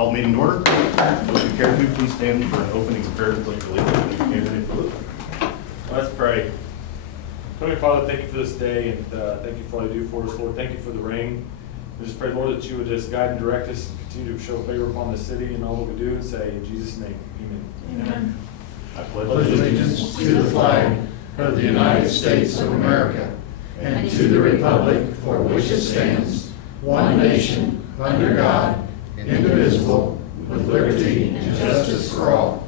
Call meeting to order. Motion carried. Will you please stand for an opening prayer to pledge allegiance? Let's pray. Heavenly Father, thank you for this day, and thank you for all you do for us, Lord. Thank you for the rain. We just pray, Lord, that you would just guide and direct us and continue to show favor upon the city and all that we do, and say, in Jesus' name, amen. Amen. I Pledge allegiance to the flag of the United States of America and to the republic for which it stands, one nation, under God, indivisible, with liberty and justice for all.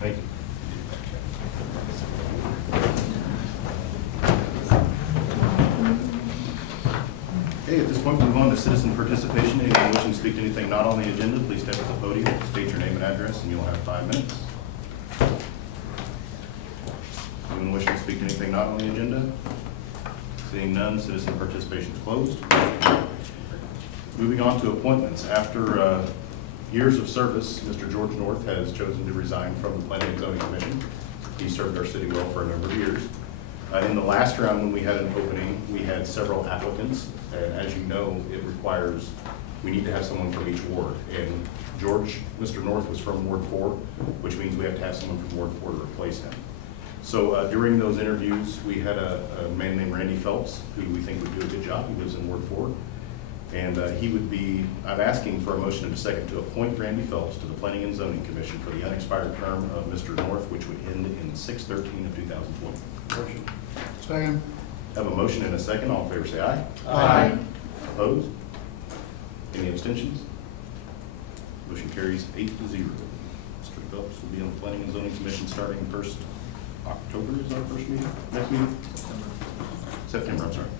Thank you. Okay, at this point, we move on to citizen participation. Anyone wishing to speak to anything not on the agenda, please step at the podium, state your name and address, and you'll have 5 minutes. Anyone wishing to speak to anything not on the agenda? Seeing none, citizen participation is closed. Moving on to appointments. After years of service, Mr. George North has chosen to resign from the Planning and Zoning Commission. He served our city well for a number of years. In the last round, when we had an opening, we had several applicants. And as you know, we need to have someone from each ward. And Mr. North was from Ward 4, which means we have to have someone from Ward 4 to replace him. So during those interviews, we had a man named Randy Phelps, who we think would do a good job. He lives in Ward 4. And I'm asking for a motion and a second to appoint Randy Phelps to the Planning and Zoning Commission for the unexpired term of Mr. North, which would end in 6/13 of 2020. Motion. Second. Have a motion and a second. All in favor say aye. Aye. Opposed? Any abstentions? Motion carries 8-0. Mr. Phelps will be on the Planning and Zoning Commission starting 1st October is our first meeting? Next meeting? September, I'm sorry.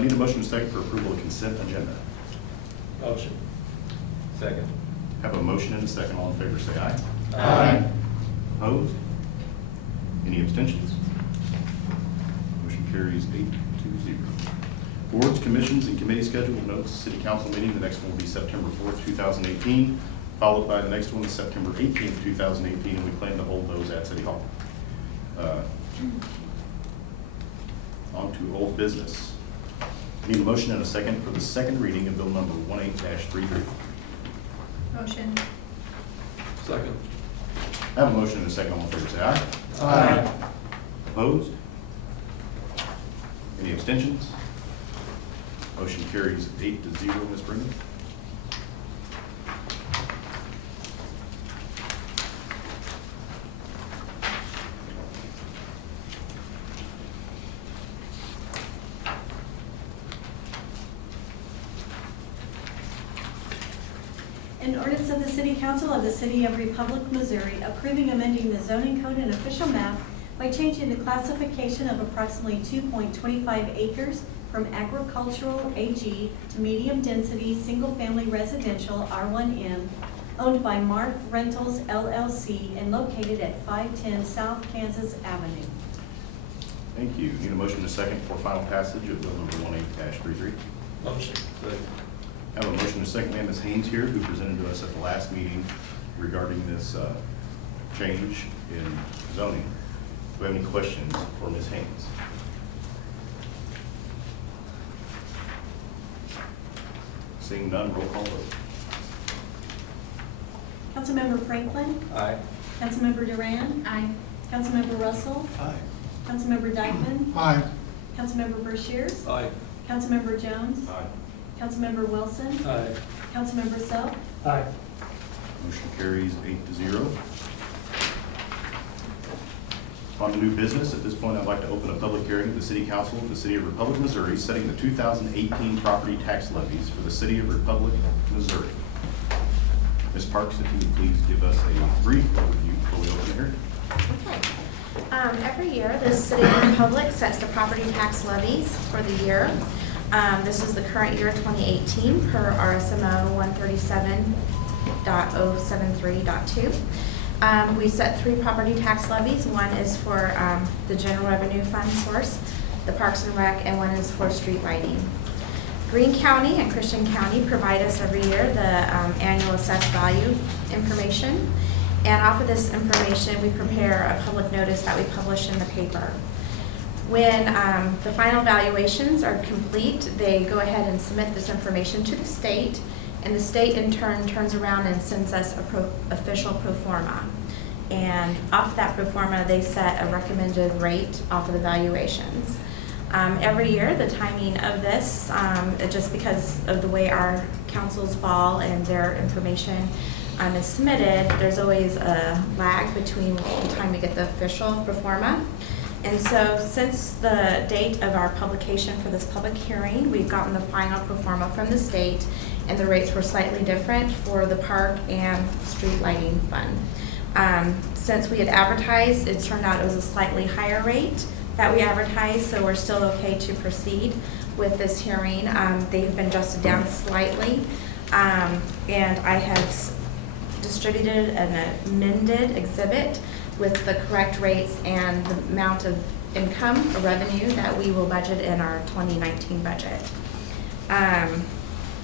Need a motion and a second for approval of consent agenda. Motion. Second. Have a motion and a second. All in favor say aye. Aye. Opposed? Any abstentions? Motion carries 8-0. Boards, commissions, and committee schedule notes. City council meeting. The next one will be September 4th, 2018, followed by the next one is September 18th, 2018, and we plan to hold those at City Hall. On to old business. Need a motion and a second for the second reading of bill number 18-33. Motion. Second. I have a motion and a second. All in favor say aye. Aye. Opposed? Any abstentions? Motion carries 8-0. Ms. Brenda? An ordinance of the City Council of the City of Republic, Missouri, approving amending the zoning code and official map by changing the classification of approximately 2.25 acres from agricultural AG to medium-density, single-family residential R1M, owned by Marf Rentals LLC and located at 510 South Kansas Avenue. Thank you. Need a motion and a second for final passage of bill number 18-33. Motion. Second. I have a motion and a second. Ms. Haynes here, who presented to us at the last meeting regarding this change in zoning. Do we have any questions for Ms. Haynes? Seeing none, roll call vote. Councilmember Franklin. Aye. Councilmember Duran. Aye. Councilmember Russell. Aye. Councilmember Dykeman. Aye. Councilmember Brashears. Aye. Councilmember Jones. Aye. Councilmember Wilson. Aye. Councilmember Self. Aye. Motion carries 8-0. On to new business. At this point, I'd like to open a public hearing of the City Council of the City of Republic, Missouri, setting the 2018 property tax levies for the City of Republic, Missouri. Ms. Parks, if you would please give us a brief overview before we open the hearing. Okay. Every year, the City of Republic sets the property tax levies for the year. This is the current year, 2018, per RSMO 137.073.2. We set 3 property tax levies. One is for the general revenue fund source, the Parks and Rec, and one is for street lighting. Greene County and Christian County provide us every year the annual assessed value information. And off of this information, we prepare a public notice that we publish in the paper. When the final valuations are complete, they go ahead and submit this information to the state, and the state in turn turns around and sends us a official pro forma. And off that pro forma, they set a recommended rate off of the valuations. Every year, the timing of this, just because of the way our councils fall and their information is submitted, there's always a lag between the time we get the official pro forma. And so since the date of our publication for this public hearing, we've gotten the final pro forma from the state, and the rates were slightly different for the park and street lighting fund. Since we had advertised, it turned out it was a slightly higher rate that we advertised, so we're still okay to proceed with this hearing. They've been adjusted down slightly, and I have distributed an amended exhibit with the correct rates and the amount of income or revenue that we will budget in our 2019 budget.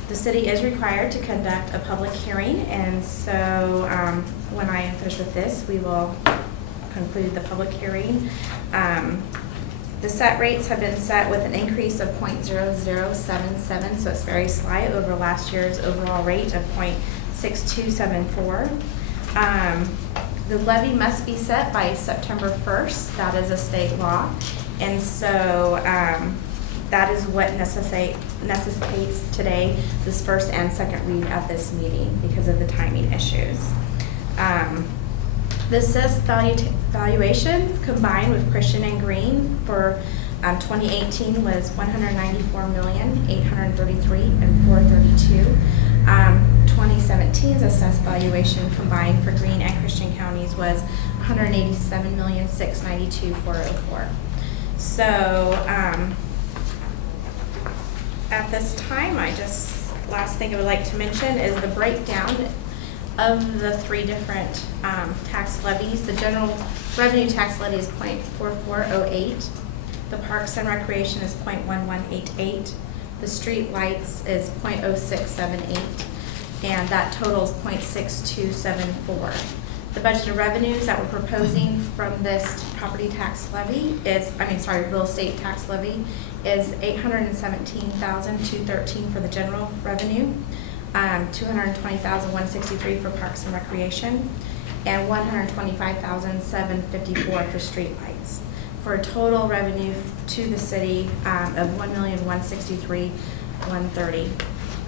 The city is required to conduct a public hearing, and so when I am finished with this, we will conclude the public hearing. The set rates have been set with an increase of 0.0077, so it's very slight over last year's overall rate of 0.6274. The levy must be set by September 1st. That is a state law. And so that is what necessitates today this first and second read at this meeting because of the timing issues. The assessed valuation combined with Christian and Green for 2018 was $194,833,432. 2017's assessed valuation combined for Green and Christian counties was $187,692,404. So at this time, last thing I would like to mention is the breakdown of the three different tax levies. The general revenue tax levy is 0.4408. The Parks and Recreation is 0.1188. The street lights is 0.0678. And that totals 0.6274. The budgeted revenues that we're proposing from this property tax levy real estate tax levy is $817,213 for the general revenue, $220,163 for Parks and Recreation, and $125,754 for street lights, for a total revenue to the city of $1,163,130.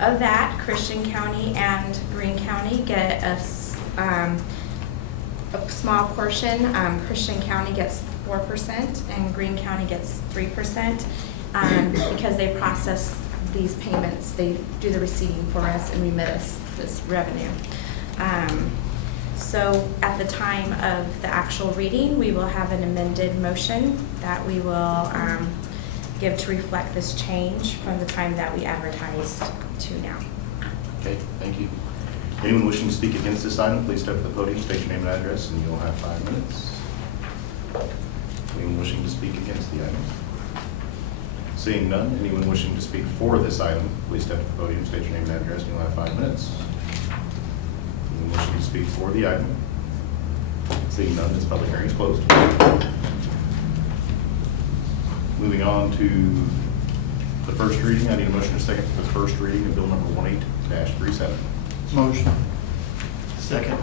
Of that, Christian County and Greene County get a small portion. Christian County gets 4% and Greene County gets 3% because they process these payments. They do the receiving for us and remit us this revenue. So at the time of the actual reading, we will have an amended motion that we will give to reflect this change from the time that we advertised to now. Okay, thank you. Anyone wishing to speak against this item, please step to the podium, state your name and address, and you'll have 5 minutes. Anyone wishing to speak against the item? Seeing none, anyone wishing to speak for this item, please step to the podium, state your name and address, and you'll have 5 minutes. Anyone wishing to speak for the item? Seeing none, this public hearing is closed. Moving on to the first reading, I need a motion and a second for the first reading of bill number 18-37. Motion. Second.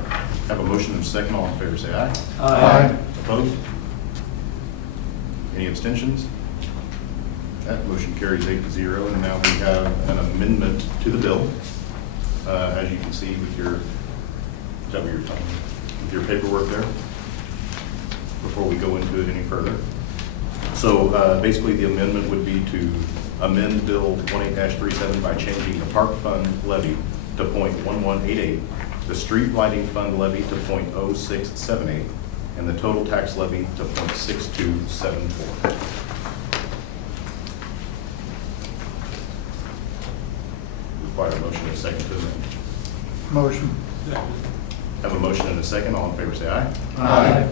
Have a motion and a second. All in favor say aye. Aye. Opposed? Any abstentions? That motion carries 8-0. And now we have an amendment to the bill. As you can see with your, is that what you're talking about? With your paperwork there? Before we go into it any further. So basically the amendment would be to amend Bill 18-37 by changing the park fund levy to 0.1188, the street lighting fund levy to 0.0678, and the total tax levy to 0.6274. Require a motion and a second to amend. Motion. Have a motion and a second. All in favor say aye. Aye.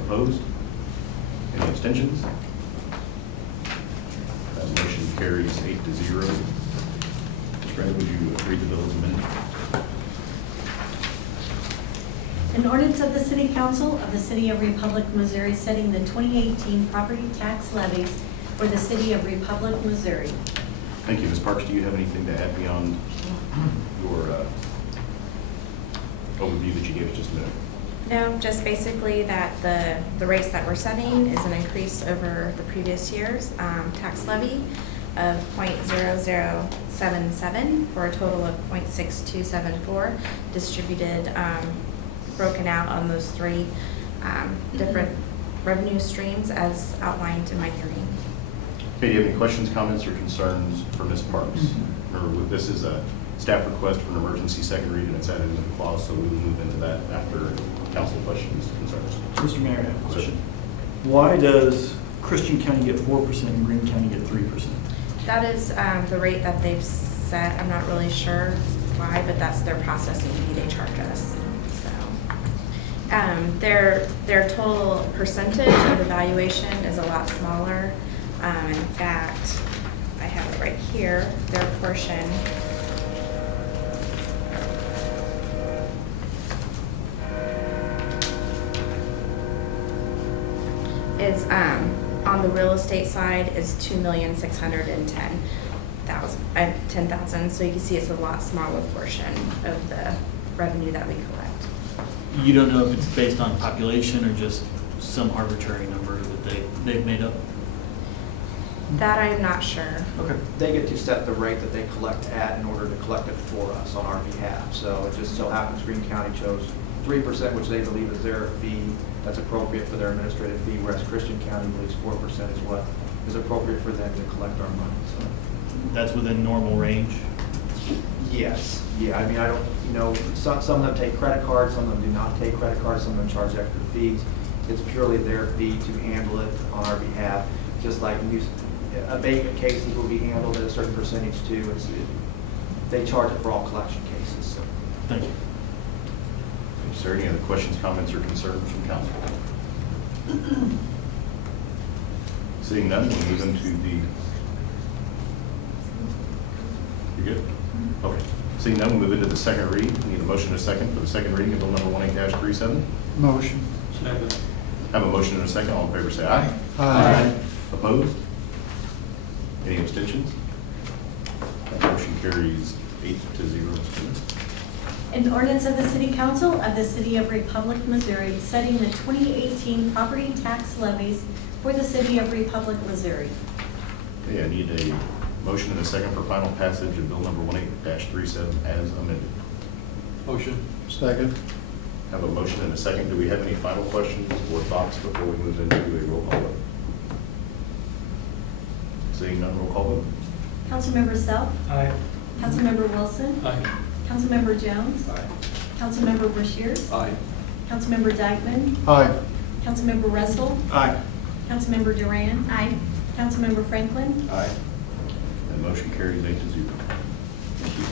Opposed? Any abstentions? That motion carries 8-0. Ms. Brenda, would you read the bill as amended? An ordinance of the City Council of the City of Republic, Missouri, setting the 2018 property tax levies for the City of Republic, Missouri. Thank you. Ms. Parks, do you have anything to add beyond your overview that you gave us just a minute? No, just basically that the rates that we're setting is an increase over the previous year's tax levy of 0.0077 for a total of 0.6274, distributed, broken out on those three different revenue streams as outlined in my hearing. Okay, do you have any questions, comments, or concerns for Ms. Parks? Remember, this is a staff request for an emergency second read, and it's added into the clause, so we will move into that after council questions, concerns. Mr. Mayor, I have a question. Why does Christian County get 4% and Greene County get 3%? That is the rate that they've set. I'm not really sure why, but that's their processing fee they charge us. So their total percentage of evaluation is a lot smaller. In fact, I have it right here. Their portion is on the real estate side is $2,610,000. So you can see it's a lot smaller portion of the revenue that we collect. You don't know if it's based on population or just some arbitrary number that they've made up? That I'm not sure. Okay. They get to set the rate that they collect at in order to collect it for us on our behalf. So it just so happens Greene County chose 3%, which they believe is their fee that's appropriate for their administrative fee, whereas Christian County believes 4% is what is appropriate for them to collect our money. So That's within normal range? yes, yeah. I mean, I don't, some of them take credit cards, some of them do not take credit cards, some of them charge extra fees. It's purely their fee to handle it on our behalf, just like abatement cases will be handled at a certain percentage too. They charge it for all collection cases. So. Thank you. Is there any other questions, comments, or concerns from council? Seeing none, we'll move into the... You good? Okay. Seeing none, we'll move into the second reading. We need a motion and a second for the second reading of bill number 18-37. Motion. Second. Have a motion and a second. All in favor say aye. Aye. Opposed? Any abstentions? That motion carries 8-0. An ordinance of the City Council of the City of Republic, Missouri, setting the 2018 property tax levies for the City of Republic, Missouri. Okay, I need a motion and a second for final passage of bill number 18-37 as amended. Motion. Second. Have a motion and a second. Do we have any final questions or thoughts before we move into a roll call vote? Seeing none, roll call vote. Councilmember Self, Aye. Councilmember Wilson, Aye. Councilmember Jones, Aye. Councilmember Brashears, Aye. Councilmember Dykeman, Aye. Councilmember Russell, Aye. Councilmember Duran. Aye. Councilmember Franklin. Aye. That motion carries 8-0. Thank you.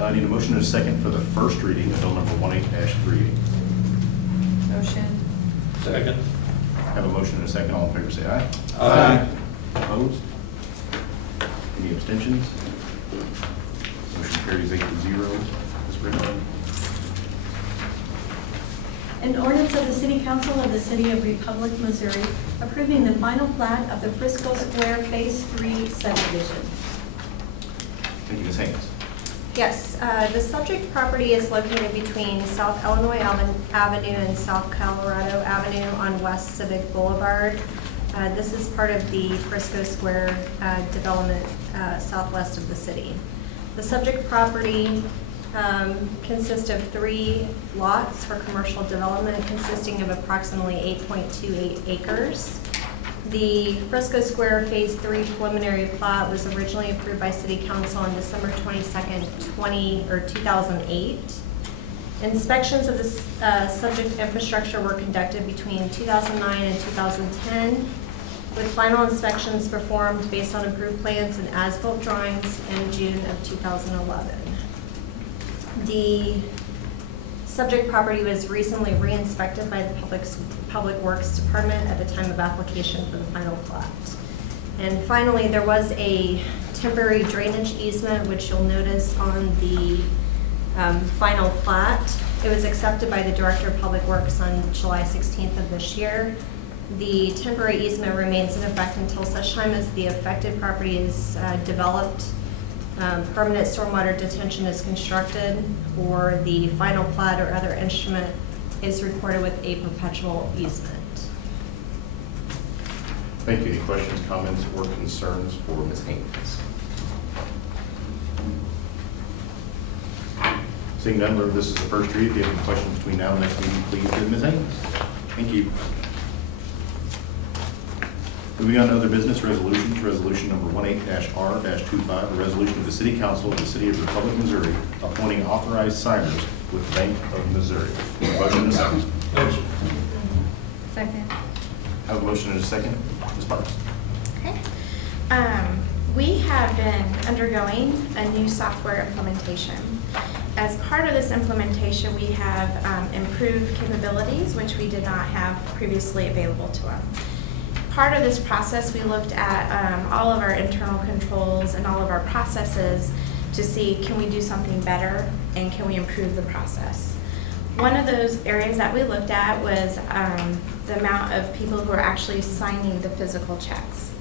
I need a motion and a second for the first reading of bill number 18-38. Motion. Second. Have a motion and a second. All in favor say aye. Aye. Opposed? Any abstentions? Motion carries 8-0. Ms. Britton. An ordinance of the City Council of the City of Republic, Missouri, approving the final plat of the Frisco Square Phase 3 subdivision. Thank you, Ms. Haynes. Yes, the subject property is located between South Illinois Avenue and South Colorado Avenue on West Civic Boulevard. This is part of the Frisco Square development southwest of the city. The subject property consists of 3 lots for commercial development consisting of approximately 8.28 acres. The Frisco Square Phase 3 preliminary plat was originally approved by City Council on December 22nd, 2008. Inspections of the subject infrastructure were conducted between 2009 and 2010, with final inspections performed based on approved plans and as-built drawings in June of 2011. The subject property was recently re-inspected by the Public Works Department at the time of application for the final plat. And finally, there was a temporary drainage easement, which you'll notice on the final plat. It was accepted by the Director of Public Works on July 16th of this year. The temporary easement remains in effect until such time as the affected property is developed, permanent stormwater detention is constructed, or the final plat or other instrument is recorded with a perpetual easement. Thank you. Any questions, comments, or concerns for Ms. Haynes? Seeing none, this is the first read. If you have any questions between now and next meeting, please give Ms. Haynes. Thank you. Moving on to other business resolutions, resolution number 18-R-25, a resolution of the City Council of the City of Republic, Missouri, appointing authorized signers with Bank of Missouri. Motion and a second. Motion. Second. Have a motion and a second. Ms. Parks. Okay. We have been undergoing a new software implementation. As part of this implementation, we have improved capabilities, which we did not have previously available to us. Part of this process, we looked at all of our internal controls and all of our processes to see, can we do something better and can we improve the process? One of those areas that we looked at was the amount of people who are actually signing the physical checks.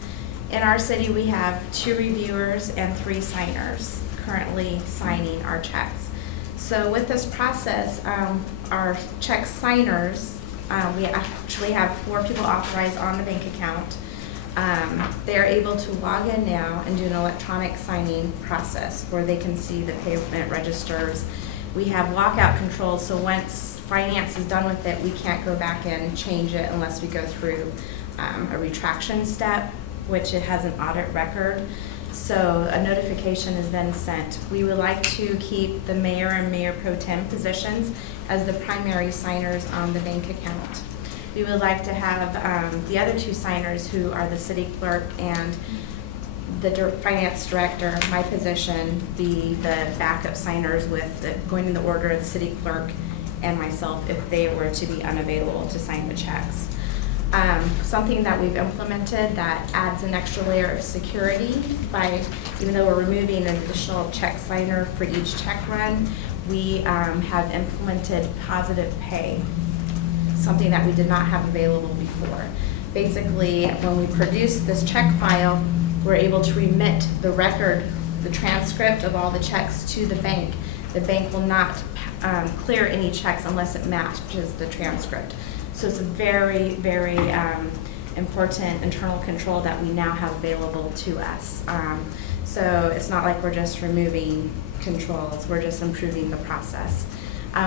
In our city, we have 2 reviewers and 3 signers currently signing our checks. So with this process, our check signers, we actually have 4 people authorized on the bank account. They're able to log in now and do an electronic signing process where they can see the payment registers. We have lockout controls, so once finance is done with it, we can't go back and change it unless we go through a retraction step, which it has an audit record. So a notification is then sent. We would like to keep the mayor and mayor pro tem positions as the primary signers on the bank account. We would like to have the other 2 signers, who are the city clerk and the finance director, my position, be the backup signers with going in the order of the city clerk and myself if they were to be unavailable to sign the checks. Something that we've implemented that adds an extra layer of security by, even though we're removing an additional check signer for each check run, we have implemented positive pay, something that we did not have available before. Basically, when we produce this check file, we're able to remit the record, the transcript of all the checks to the bank. The bank will not clear any checks unless it matches the transcript. So it's a very, very important internal control that we now have available to us. So it's not like we're just removing controls, we're just improving the process.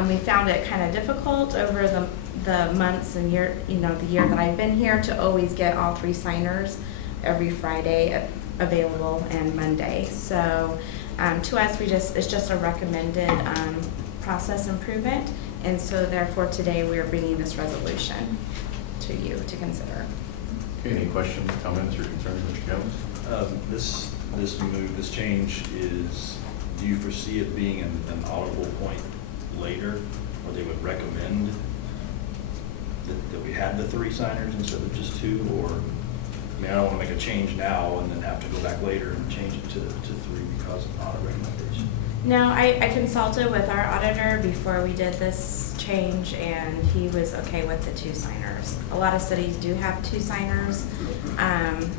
We found it kind of difficult over the months and the year that I've been here to always get all 3 signers every Friday available and Monday. So to us, it's just a recommended process improvement. And so therefore today we are bringing this resolution to you to consider. Okay, any questions, comments, or concerns, Mr. Jones? This change is, do you foresee it being an audible point later, where they would recommend that we had the 3 signers instead of just 2, or, I mean, I don't want to make a change now and then have to go back later and change it to 3 because of audit recommendation. No, I consulted with our auditor before we did this change, and he was okay with the 2 signers. A lot of cities do have 2 signers.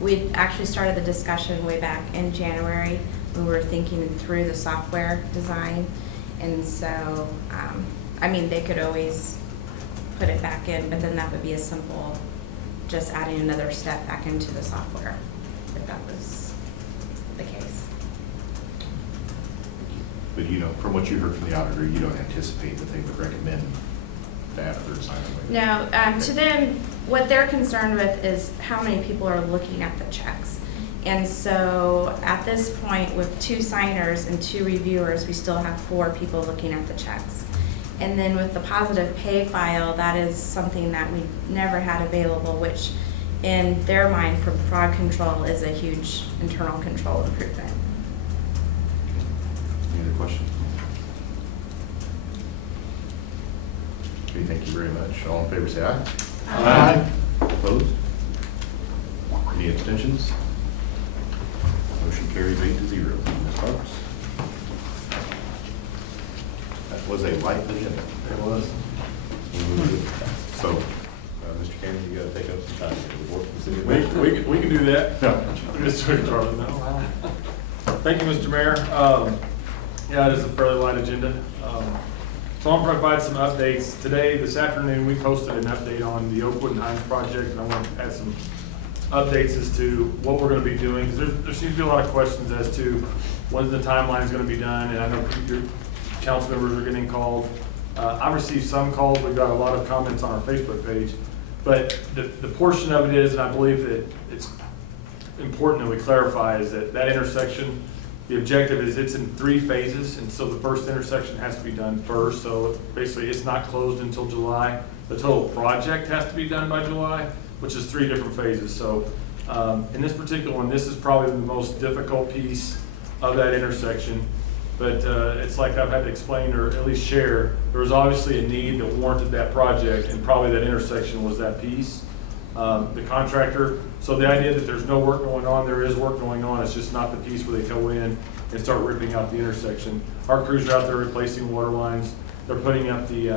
We actually started the discussion way back in January when we were thinking through the software design. And so, I mean, they could always put it back in, but then that would be as simple, just adding another step back into the software, if that was the case. But from what you heard from the auditor, you don't anticipate that they would recommend to add a 3rd signer? No, to them, what they're concerned with is how many people are looking at the checks. And so at this point, with 2 signers and 2 reviewers, we still have 4 people looking at the checks. And then with the positive pay file, that is something that we've never had available, which in their mind for fraud control is a huge internal control improvement. Any other questions? Okay, thank you very much. All in favor say aye. Aye. Opposed? Any abstentions? Motion carries 8-0. Ms. Parks? was a light agenda. It was. So, Mr. Cannon, you gotta take up some time here. We work for the city. We can do that. No. Mr. Charlie, no. Thank you, Mr. Mayor. Yeah, it is a fairly light agenda. So I'll provide some updates. Today, this afternoon, we posted an update on the Oakwood and Hines project, and I want to add some updates as to what we're going to be doing, because there seems to be a lot of questions as to when the timeline is going to be done, and I know your council members are getting called. I received some calls. We got a lot of comments on our Facebook page, but the portion of it is, and I believe that it's important that we clarify, is that that intersection, the objective is it's in 3 phases, and so the first intersection has to be done first. So basically, it's not closed until July. The total project has to be done by July, which is 3 different phases. So in this particular one, this is probably the most difficult piece of that intersection. But it's like I've had to explain, or at least share, there was obviously a need that warranted that project, and probably that intersection was that piece. The contractor, so the idea that there's no work going on, there is work going on, it's just not the piece where they go in and start ripping out the intersection. Our crews are out there replacing water lines, they're putting up the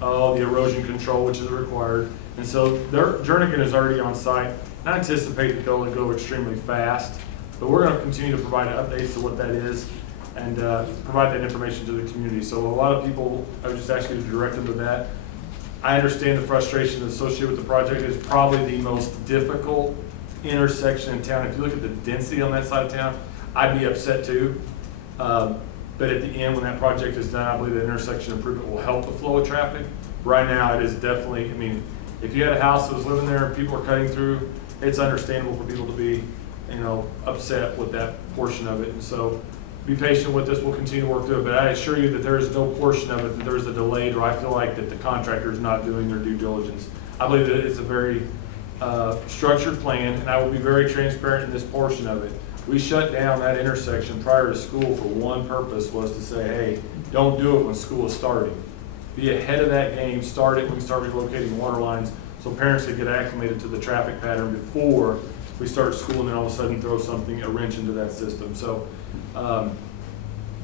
erosion control, which is required, and so Jernigan is already on site. I anticipate that they'll go extremely fast, but we're going to continue to provide updates to what that is and provide that information to the community. So a lot of people, I would just ask you to direct them to that. I understand the frustration associated with the project. It's probably the most difficult intersection in town. If you look at the density on that side of town, I'd be upset too. But at the end, when that project is done, I believe that intersection improvement will help the flow of traffic. Right now, it is definitely, I mean, if you had a house that was living there and people are cutting through, it's understandable for people to be, upset with that portion of it. And so be patient with us. We'll continue to work through it, but I assure you that there is no portion of it that there is a delayed, or I feel like that the contractor is not doing their due diligence. I believe that it's a very structured plan, and I will be very transparent in this portion of it. We shut down that intersection prior to school for one purpose, was to say, hey, don't do it when school is starting. Be ahead of that game, start it when we start relocating water lines, so parents can get acclimated to the traffic pattern before we start school, and then all of a sudden throw a wrench into that system. So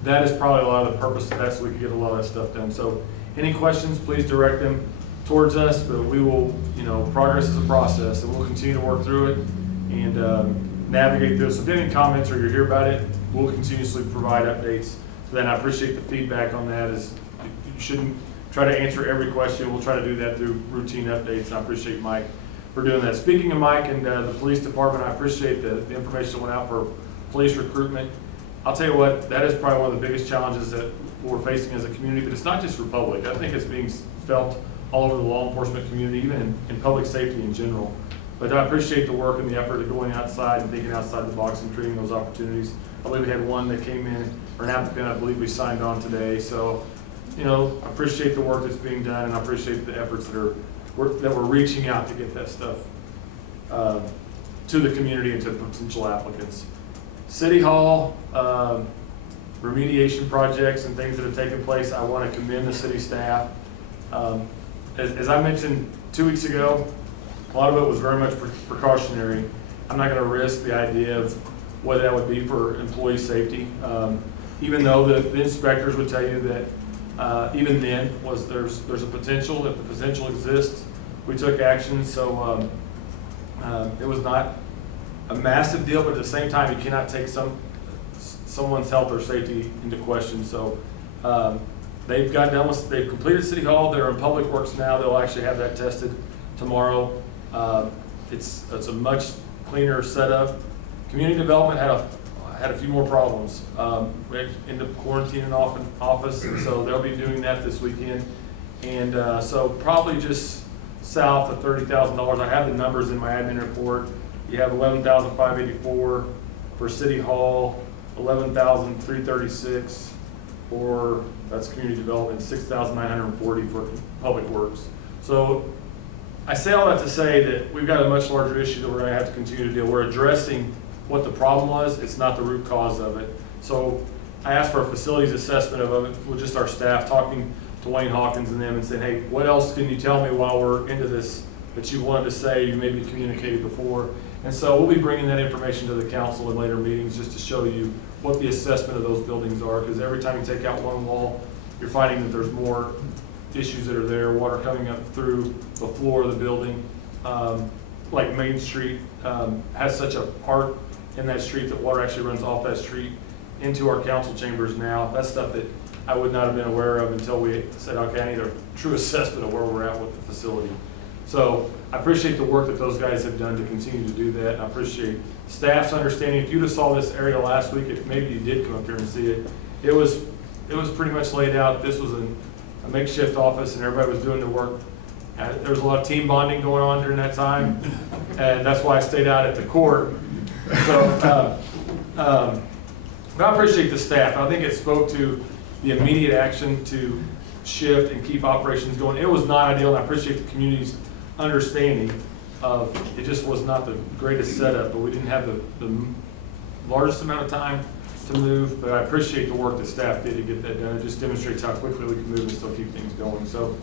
that is probably a lot of the purpose of that, so we can get a lot of that stuff done. So any questions, please direct them towards us, but we will, progress is a process, and we'll continue to work through it and navigate this. So if you have any comments or you hear about it, we'll continuously provide updates. So then I appreciate the feedback on that. Is you shouldn't try to answer every question. We'll try to do that through routine updates, and I appreciate Mike for doing that. Speaking of Mike and the police department, I appreciate the information that went out for police recruitment. I'll tell you what, that is probably one of the biggest challenges that we're facing as a community, but it's not just for public. I think it's being felt all over the law enforcement community, even in public safety in general. But I appreciate the work and the effort of going outside and thinking outside the box and creating those opportunities. I believe we had one that came in, or an applicant I believe we signed on today. So, I appreciate the work that's being done, and I appreciate the efforts that we're reaching out to get that stuff to the community and to potential applicants. City Hall, remediation projects and things that have taken place, I want to commend the city staff. As I mentioned 2 weeks ago, a lot of it was very much precautionary. I'm not going to risk the idea of what that would be for employee safety. Even though the inspectors would tell you that even then there's a potential. If the potential exists, we took action. So it was not a massive deal, but at the same time, you cannot take someone's health or safety into question. So they've completed City Hall. They're in Public Works now. They'll actually have that tested tomorrow. It's a much cleaner setup. Community Development had a few more problems. We ended up quarantining office, and so they'll be doing that this weekend. And so probably just south of $30,000. I have the numbers in my admin report. You have $11,584 for City Hall, $11,336 for, that's Community Development, $6,940 for Public Works. So I say all that to say that we've got a much larger issue that we're going to have to continue to deal with. We're addressing what the problem was. It's not the root cause of it. So I asked for a facilities assessment of it with just our staff, talking to Wayne Hawkins and them and saying, hey, what else can you tell me while we're into this that you wanted to say, you maybe communicated before? And so we'll be bringing that information to the council in later meetings just to show you what the assessment of those buildings are, because every time you take out one wall, you're finding that there's more issues that are there, water coming up through the floor of the building. Like Main Street has such a part in that street that water actually runs off that street into our council chambers now. That's stuff that I would not have been aware of until we said, okay, I need a true assessment of where we're at with the facility. So I appreciate the work that those guys have done to continue to do that. And I appreciate staff's understanding. If you just saw this area last week, if maybe you did come up here and see it, it was pretty much laid out. This was a makeshift office and everybody was doing their work. And there was a lot of team bonding going on during that time. And that's why I stayed out at the court. So, but I appreciate the staff. I think it spoke to the immediate action to shift and keep operations going. It was not ideal, and I appreciate the community's understanding of it just was not the greatest setup, but we didn't have the largest amount of time to move, but I appreciate the work that staff did to get that done. It just demonstrates how quickly we can move and still keep things going. So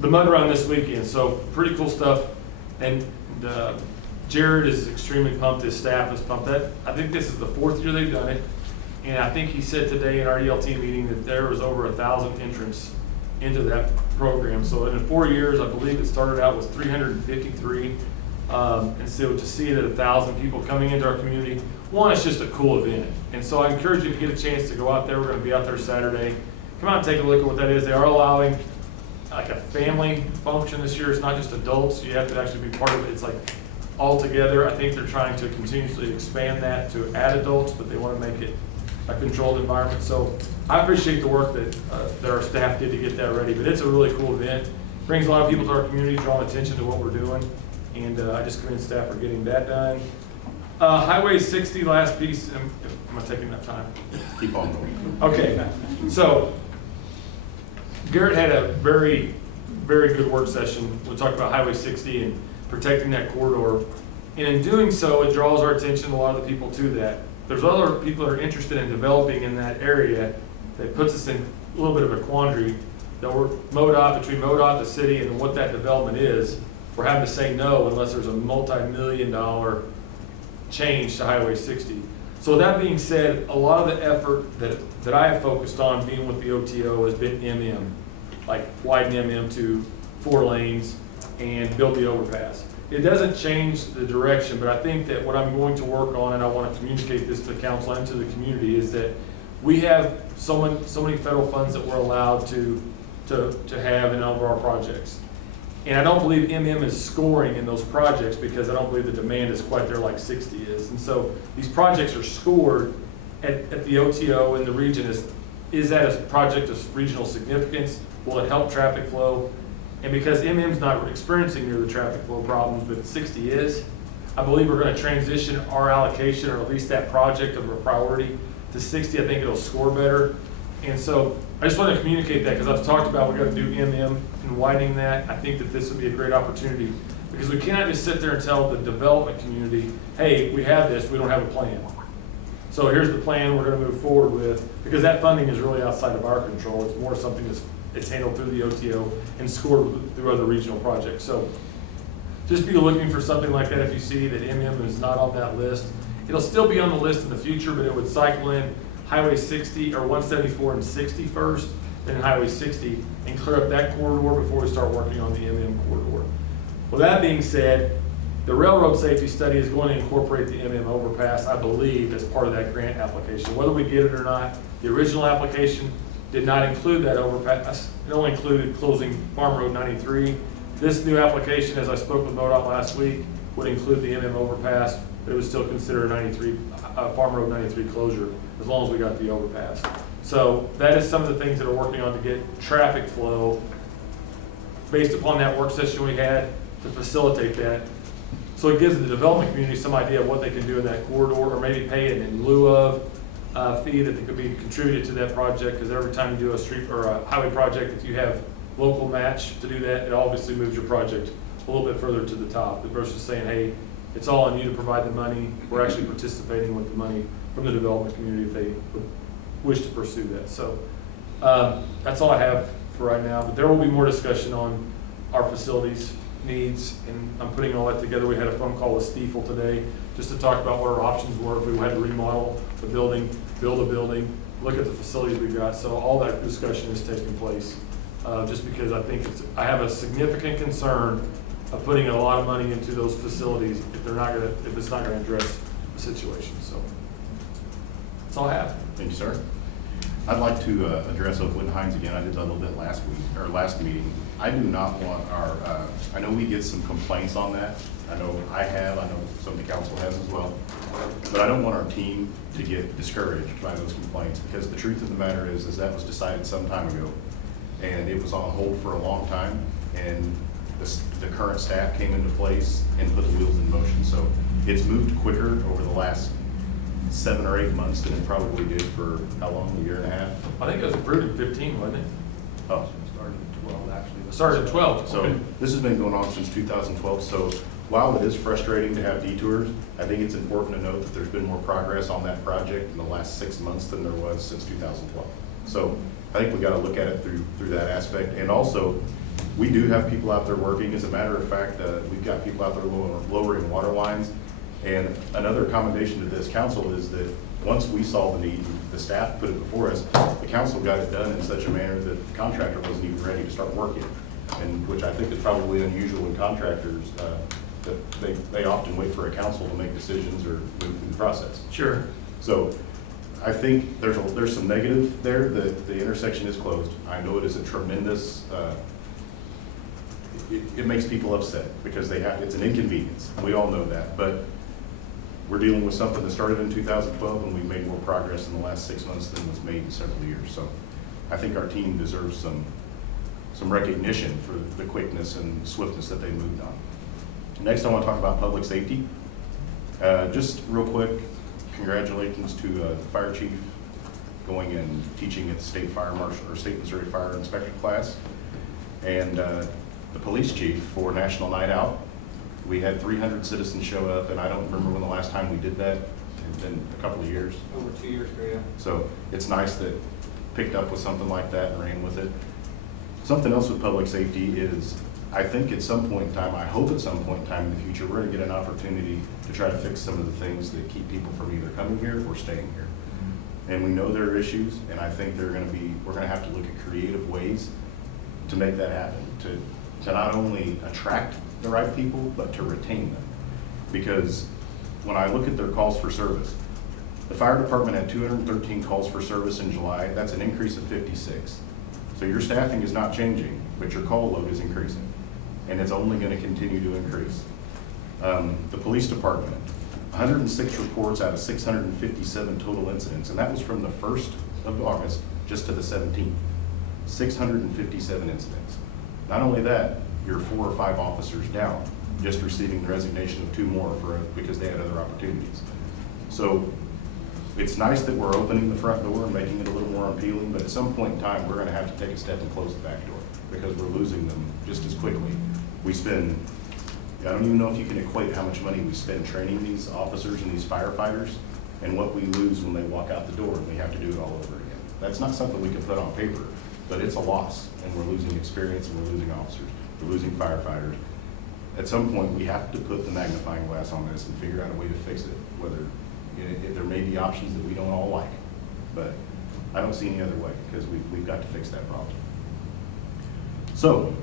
the mud run this weekend, so pretty cool stuff. And Jared is extremely pumped, his staff is pumped. I think this is the 4th year they've done it. And I think he said today in our ELT meeting that there was over 1,000 entrants into that program. So in 4 years, I believe it started out with 353. And so to see it at 1,000 people coming into our community, one, it's just a cool event. And so I encourage you to get a chance to go out there. We're going to be out there Saturday. Come out and take a look at what that is. They are allowing like a family function this year. It's not just adults. You have to actually be part of it. It's like all together. I think they're trying to continuously expand that to add adults, but they want to make it a controlled environment. So I appreciate the work that our staff did to get that ready, but it's a really cool event. Brings a lot of people to our community, drawing attention to what we're doing, and I just commend staff for getting that done. Highway 60, last piece. Am I taking enough time? Keep on going. Okay, so Garrett had a very, very good work session. We talked about Highway 60 and protecting that corridor, and in doing so, it draws our attention, a lot of the people, to that. There's other people that are interested in developing in that area that puts us in a little bit of a quandary. That we're between MoDOT, the city, and what that development is. We're having to say no unless there's a multi-million-dollar change to Highway 60. So that being said, a lot of the effort that I have focused on being with the OTO has been MM, like widen MM to 4 lanes and build the overpass. It doesn't change the direction, but I think that what I'm going to work on, and I want to communicate this to the council and to the community, is that we have so many federal funds that we're allowed to have in all of our projects. And I don't believe MM is scoring in those projects because I don't believe the demand is quite there like 60 is. And so these projects are scored at the OTO in the region. Is that a project of regional significance? Will it help traffic flow? And because MM's not experiencing near the traffic flow problems, but 60 is, I believe we're going to transition our allocation, or at least that project of a priority, to 60. I think it'll score better. And so I just want to communicate that because I've talked about we're going to do MM and widening that. I think that this would be a great opportunity because we cannot just sit there and tell the development community, hey, we have this, we don't have a plan. So here's the plan we're going to move forward with, because that funding is really outside of our control. It's more something it's handled through the OTO and scored through other regional projects. So just be looking for something like that if you see that MM is not on that list. It'll still be on the list in the future, but it would cycle in Highway 60 or 174 and 60 first, then Highway 60, and clear up that corridor before we start working on the MM corridor. Well, that being said, the railroad safety study is going to incorporate the MM overpass, I believe, as part of that grant application. Whether we get it or not, the original application did not include that overpass. It only included closing Farm Road 93. This new application, as I spoke with MoDOT last week, would include the MM overpass, but it would still consider Farm Road 93 closure as long as we got the overpass. So that is some of the things that are working on to get traffic flow based upon that work session we had to facilitate that. So it gives the development community some idea of what they can do in that corridor, or maybe pay it in lieu of a fee that could be contributed to that project, because every time you do a street or a highway project, if you have local match to do that, it obviously moves your project a little bit further to the top versus saying, hey, it's all on you to provide the money. We're actually participating with the money from the development community if they would wish to pursue that. So that's all I have for right now, but there will be more discussion on our facilities needs, and I'm putting all that together. We had a phone call with Stiefel today just to talk about what our options were if we had to remodel the building, build a building, look at the facilities we've got. So all that discussion is taking place, just because I think I have a significant concern of putting a lot of money into those facilities if it's not gonna address the situation, so. That's all I have. Thank you, sir. I'd like to address Oakwood Hines again. I did that a little bit last week, or last meeting. I do not want our, I know we get some complaints on that. I know I have, I know some of the council has as well. But I don't want our team to get discouraged by those complaints, because the truth of the matter is that was decided some time ago. And it was on hold for a long time, and the current staff came into place and put the wheels in motion. So it's moved quicker over the last 7 or 8 months than it probably did for, how long, a year and a half? I think it was approved in 15, wasn't it? Oh, Started at 12, actually. It started at 12. so Okay. this has been going on since 2012. So while it is frustrating to have detours, I think it's important to note that there's been more progress on that project in the last 6 months than there was since 2012. So I think we got to look at it through that aspect. And also, we do have people out there working. As a matter of fact, we've got people out there lowering water lines. And another commendation to this council is that once we saw the need, the staff put it before us, the council got it done in such a manner that the contractor wasn't even ready to start working. And which I think is probably unusual in contractors, that they often wait for a council to make decisions or move through the process. Sure. So I think there's some negative there. The intersection is closed. I know it is a tremendous, it makes people upset because it's an inconvenience. We all know that, but we're dealing with something that started in 2012 and we've made more progress in the last 6 months than was made in several years. So I think our team deserves some recognition for the quickness and swiftness that they moved on. Next, I want to talk about public safety. Just real quick, congratulations to the fire chief going and teaching at the state fire marshal or state Missouri fire inspector class, and the police chief for National Night Out. We had 300 citizens show up, and I don't remember when the last time we did that. It's been a couple of years. Over 2 years ago, yeah. So it's nice that picked up with something like that and ran with it. Something else with public safety is, I think at some point in time, I hope at some point in time in the future, we're gonna get an opportunity to try to fix some of the things that keep people from either coming here or staying here. And we know there are issues, and I think we're gonna have to look at creative ways to make that happen, to not only attract the right people, but to retain them. Because when I look at their calls for service, the fire department had 213 calls for service in July. That's an increase of 56. So your staffing is not changing, but your call load is increasing. And it's only going to continue to increase. The police department, 106 reports out of 657 total incidents, and that was from the 1st of August just to the 17th. 657 incidents. Not only that, you're 4 or 5 officers down, just receiving the resignation of 2 more because they had other opportunities. So it's nice that we're opening the front door and making it a little more appealing, but at some point in time, we're gonna have to take a step and close the back door because we're losing them just as quickly. We spend, I don't even know if you can equate how much money we spend training these officers and these firefighters and what we lose when they walk out the door and we have to do it all over again. That's not something we can put on paper, but it's a loss, and we're losing experience and we're losing officers, we're losing firefighters. At some point, we have to put the magnifying glass on this and figure out a way to fix it, whether there may be options that we don't all like, but I don't see any other way because we've got to fix that problem. So,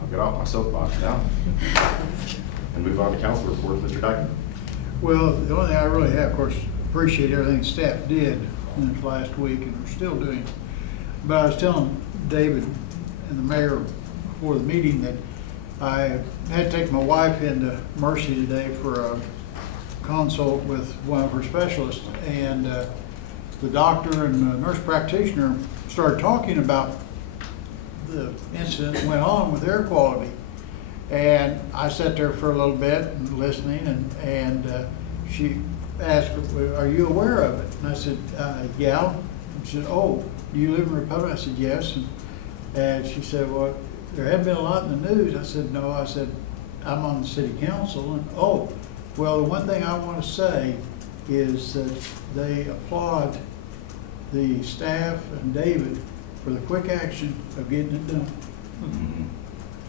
I'll get off my soapbox now and move on to council reports. Mr. Dyke. Well, the only thing I really have, of course, appreciate everything staff did in this last week and we're still doing. But I was telling David and the mayor before the meeting that I had to take my wife into Mercy today for a consult with one of her specialists, and the doctor and the nurse practitioner started talking about the incident that went on with air quality. And I sat there for a little bit and listening, and she asked, "Are you aware of it?" And I said, "Yeah." And she said, "Oh, do you live in Republic?" I said, "Yes." And she said, "Well, there haven't been a lot in the news." I said, "No." I said, "I'm on the city council." And oh, well, the one thing I want to say is that they applaud the staff and David for the quick action of getting it done. Mm-hmm.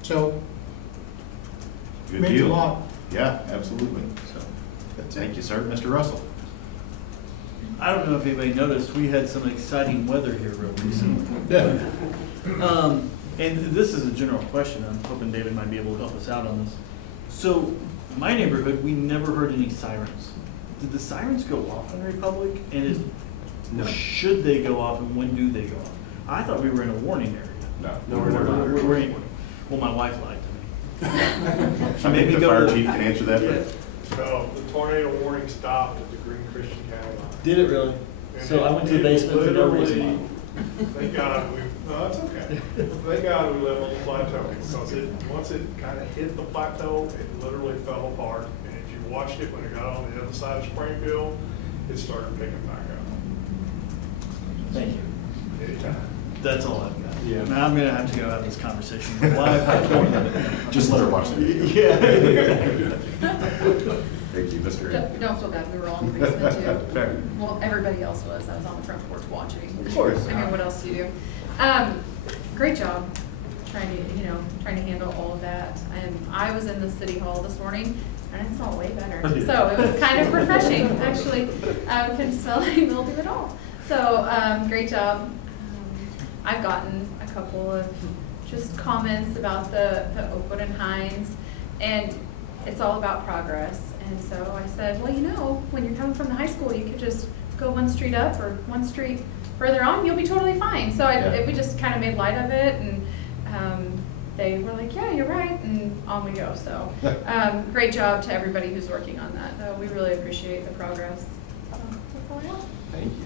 So, Good means deal. a lot. Yeah, absolutely. So, thank you, sir. Mr. Russell. I don't know if anybody noticed, we had some exciting weather here real recently. And this is a general question, I'm hoping David might be able to help us out on this. So, my neighborhood, we never heard any sirens. Did the sirens go off in Republic? And No. should they go off, and when do they go off? I thought we were in a warning area. No. We're in, well, my wife lied to me. I think the fire chief can answer that, but So the tornado warning stopped at the Green Christian County line. Did it really? So I went to the basement for no reason. Thank God no, it's okay. Thank God we live on the plateau, because once it kind of hit the plateau, it literally fell apart. And if you watched it when it got on the other side of Springfield, it started picking back up. Thank you. Anytime. That's all I've got. Yeah. Now I'm gonna have to go have this conversation with my wife. just let her watch the video. Yeah. Thank you, Mr. Aaron. Don't feel bad, we were all in the basement too. Fair. Well, everybody else was, I was on the front porch watching. Of course. I mean, what else do you do? Great job trying to handle all of that. And I was in the city hall this morning and it smelled way better. So it was kind of refreshing, actually. Couldn't smell any mildew at all. So, great job. I've gotten a couple of just comments about the Oakwood and Hines, and it's all about progress. And so I said, well, when you're coming from the high school, you could just go one street up or one street further on, you'll be totally fine. So we just kind of made light of it, and they were like, yeah, you're right, and on we go. So great job to everybody who's working on that. We really appreciate the progress. So that's all I have. Thank you.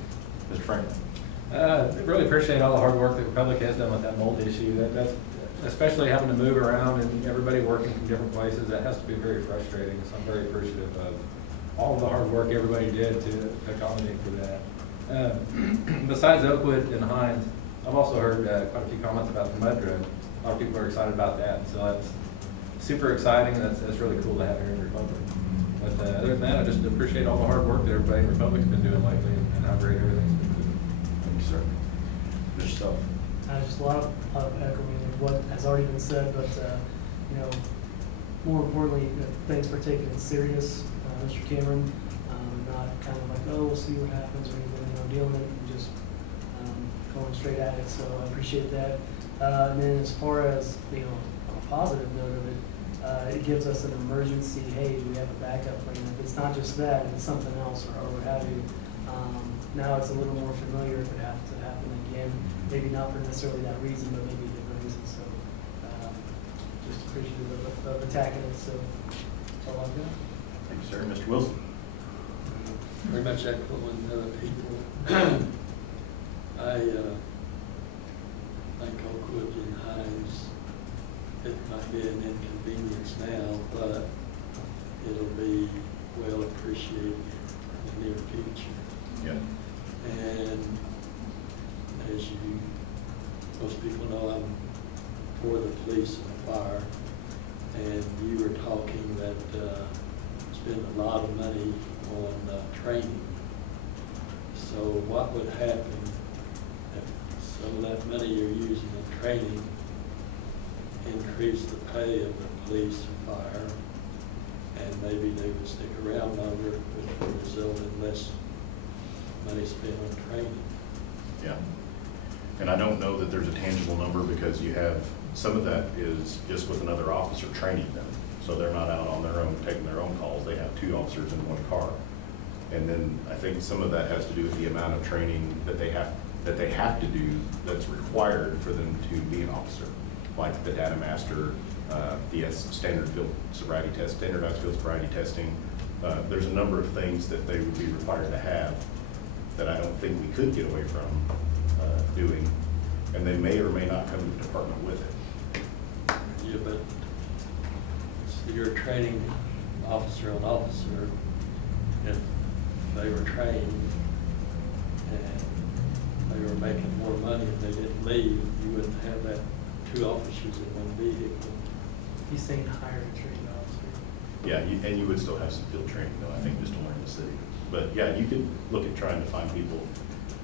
Mr. Franklin. Really appreciate all the hard work that Republic has done with that mold issue. That's especially having to move around and everybody working from different places. That has to be very frustrating. So I'm very appreciative of all of the hard work everybody did to accommodate for that. Besides Oakwood and Hines, I've also heard quite a few comments about the mud road. A lot of people are excited about that. So that's super exciting. That's really cool to have here in Republic. But other than that, I just appreciate all the hard work that everybody in Republic's been doing lately and how great everything's been doing. Thank you, sir. Mr. Self. Just a lot of echoing of what has already been said, but, more importantly, thanks for taking it serious, Mr. Cameron, not kind of like, oh, we'll see what happens, or anything, dealing with it and just going straight at it, so I appreciate that. And then as far as, on a positive note of it, it gives us an emergency, hey, we have a backup plan. If it's not just that, if it's something else or what have you, now it's a little more familiar if it has to happen again. Maybe not for necessarily that reason, but maybe a different reason. So just appreciative of attacking it. So that's all I've got. Thank you, sir. Mr. Wilson. Very much echoing other people. I think Oakwood and Hines, it might be an inconvenience now, but it'll be well appreciated in the near future. Yeah. And as most people know, I'm for the police and fire. And you were talking that spend a lot of money on training. So what would happen if some of that money you're using in training increase the pay of the police and fire, and maybe they would stick around longer, which would result in less money spent on training? Yeah. And I don't know that there's a tangible number, because you have, some of that is just with another officer training them. So they're not out on their own, taking their own calls. They have two officers in one car. And then I think some of that has to do with the amount of training that they have to do that's required for them to be an officer. Like the data master, the standard field sobriety test, standardized field sobriety testing. There's a number of things that they would be required to have that I don't think we could get away from doing, and they may or may not come to the department with it. Yeah, but so you're training officer on officer. If they were trained and they were making more money and they didn't leave, you wouldn't have that two officers in one vehicle. He's saying hire a trained officer. Yeah, and you would still have some field training though, I think, just to learn the city. But yeah, you could look at trying to find people.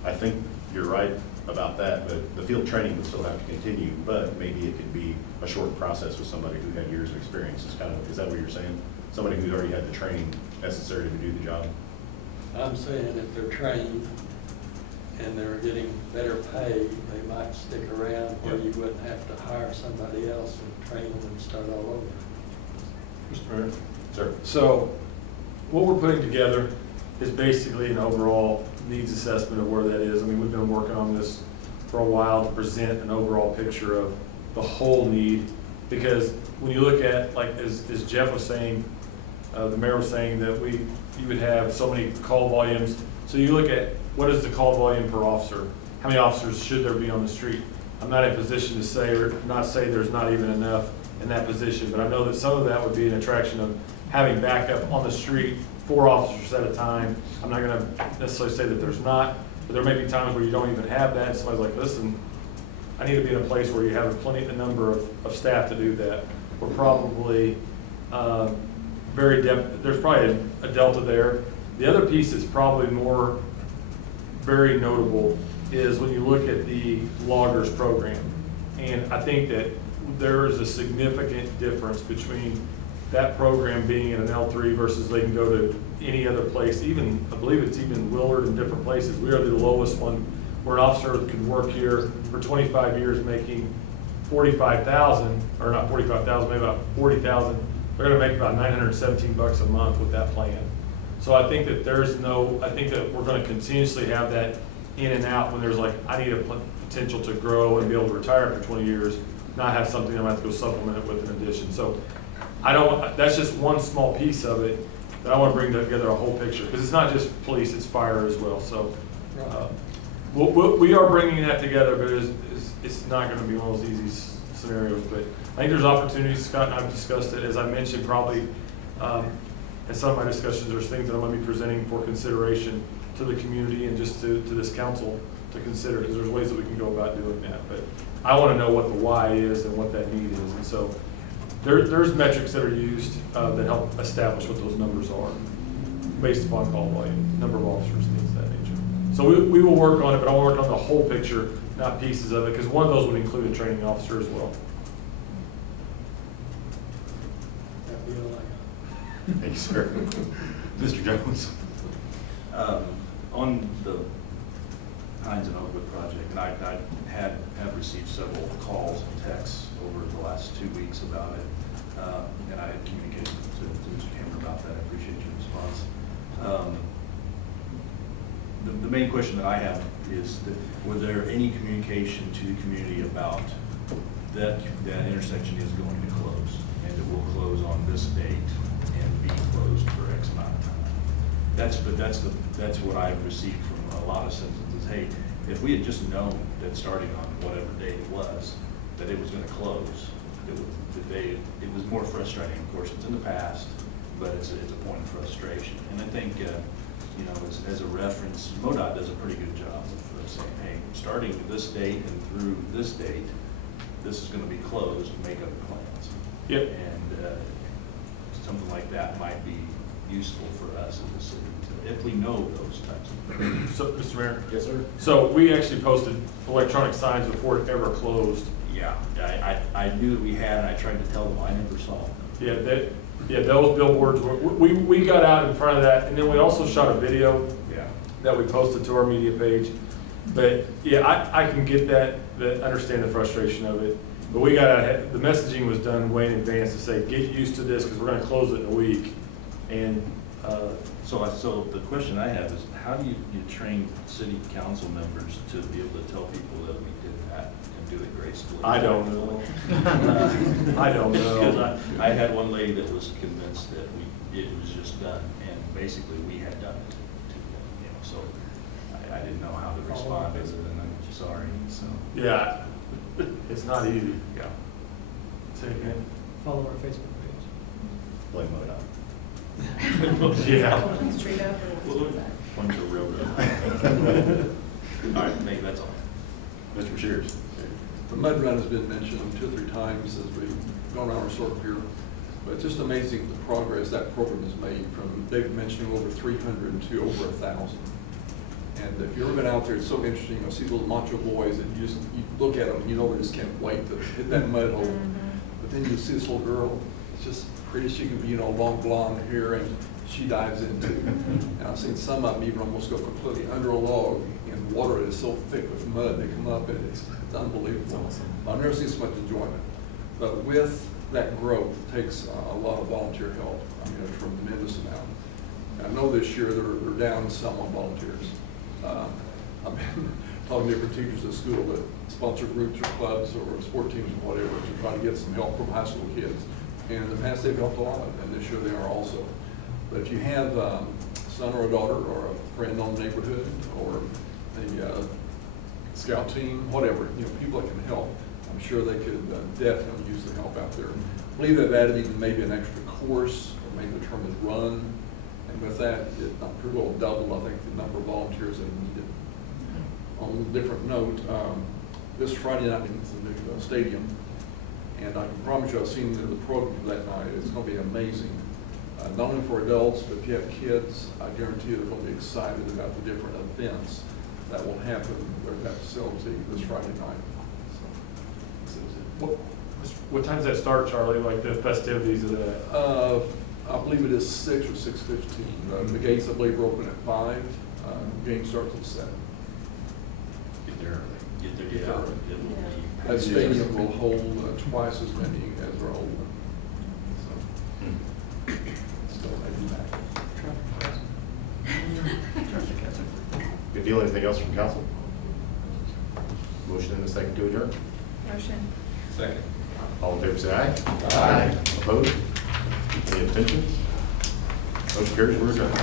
I think you're right about that, but the field training would still have to continue, but maybe it could be a short process with somebody who had years of experience. Is that what you're saying? Somebody who's already had the training necessary to do the job? I'm saying if they're trained and they're getting better pay, they might stick around where you wouldn't have to hire somebody else and train them and start all over. Mr. Mayor? Sir. So what we're putting together is basically an overall needs assessment of where that is. I mean, we've been working on this for a while to present an overall picture of the whole need. Because when you look at, like, as Jeff was saying, the mayor was saying that you would have so many call volumes. So you look at what is the call volume per officer? How many officers should there be on the street? I'm not in a position to say or not say there's not even enough in that position, but I know that some of that would be an attraction of having backup on the street, 4 officers at a time. I'm not gonna necessarily say that there's not, but there may be times where you don't even have that. Somebody's like, listen, I need to be in a place where you have a number of staff to do that. We're probably there's probably a delta there. The other piece that's probably more very notable is when you look at the loggers program. And I think that there is a significant difference between that program being in an L3 versus they can go to any other place. Even, I believe it's even Willard and different places. We are the lowest one where an officer can work here for 25 years making 45,000, or not 45,000, maybe about 40,000. They're gonna make about 917 bucks a month with that plan. So I think that I think that we're gonna continuously have that in and out when there's like, I need a potential to grow and be able to retire after 20 years, not have something I'm gonna have to go supplement it with an addition. So that's just one small piece of it that I wanna bring together a whole picture, because it's not just police, it's fire as well. So we are bringing that together, but it's not gonna be one of those easy scenarios. But I think there's opportunities. Scott and I have discussed it. As I mentioned, probably in some of my discussions, there's things that I'm gonna be presenting for consideration to the community and just to this council to consider, because there's ways that we can go about doing that. But I wanna know what the why is and what that need is. And so there's metrics that are used that help establish what those numbers are based upon call volume, number of officers, things of that nature. So we will work on it, but I want to work on the whole picture, not pieces of it, because one of those would include a training officer as well. Thank you, sir. Mr. Jones. On the Hines and Oakwood project, and I have received several calls and texts over the last 2 weeks about it, and I had communicated to Mr. Cameron about that. I appreciate your response. The main question that I have is that, were there any communication to the community about that intersection is going to close, and it will close on this date and be closed for X amount of time? That's what I've received from a lot of citizens. Hey, if we had just known that starting on whatever date it was, that it was going to close, it was more frustrating. Of course, it's in the past, but it's a point of frustration. And I think, as a reference, MoDOT does a pretty good job of saying, hey, starting this date and through this date, this is going to be closed, make other plans. Yep. And something like that might be useful for us as a city, if we know those types of things. So, Mr. Mayor? Yes, sir. So we actually posted electronic signs before it ever closed. Yeah, I knew that we had, and I tried to tell them, I never saw them. Yeah, those billboards, we got out in front of that, and then we also shot a video that we posted to our media page. But yeah, I can get that, understand the frustration of it. But we got out, the messaging was done way in advance to say, get used to this, because we're gonna close it in a week. And So the question I have is, how do you train city council members to be able to tell people that we did that and do it gracefully? I don't know. I don't know. Because I had one lady that was convinced that it was just done, and basically we had done it to, so I didn't know how to respond other than I'm sorry, so. Yeah, it's not easy. Yeah. Say it again. Follow our Facebook page. Blame MoDOT. Yeah. Straight up. Point to railroad. All right, maybe that's all. Mr. Shears. The mud run has been mentioned 2 or 3 times as we've gone around our circle here, but it's just amazing the progress that program has made, from David mentioning over 300 to over 1,000. And if you've ever been out there, it's so interesting. I see little macho boys, and you look at them, and you know they just can't wait to hit that mud hole. But then you see this little girl just pretty as she can be, long blonde hair, and she dives into. And I've seen some of them even almost go completely under a log in water that is so thick with mud, they come up and it's unbelievable. I've never seen so much enjoyment. But with that growth takes a lot of volunteer help, I mean, a tremendous amount. And I know this year they're down some on volunteers. I've been talking to different teachers at school that sponsor groups or clubs or sport teams or whatever to try to get some help from high school kids. And in the past, they've helped a lot, and this year they are also. But if you have a son or a daughter or a friend on the neighborhood or a scout team, whatever, people that can help, I'm sure they could definitely use the help out there. I believe they've added even maybe an extra course, or maybe the term is run. And with that, I'm pretty well doubled, I think, the number of volunteers they needed. On a different note, this Friday night in the stadium, and I can promise you I've seen the program for that night. It's going to be amazing. Not only for adults, but if you have kids, I guarantee you they're going to be excited about the different events that will happen at that facility this Friday night. What time does that start, Charlie, like the festivities of that? I believe it is 6 or 6:15. The gates, I believe, are open at 5. Game starts at 7. Get there early. Get there, get out. It will be- That stadium will hold twice as many as our old one. So, still maybe back. Good deal. Anything else from council? Motion and a second to adjourn. Motion. Second. All in favor, say aye. Aye. Opposed? Any abstentions? Motion carries. We're adjourned.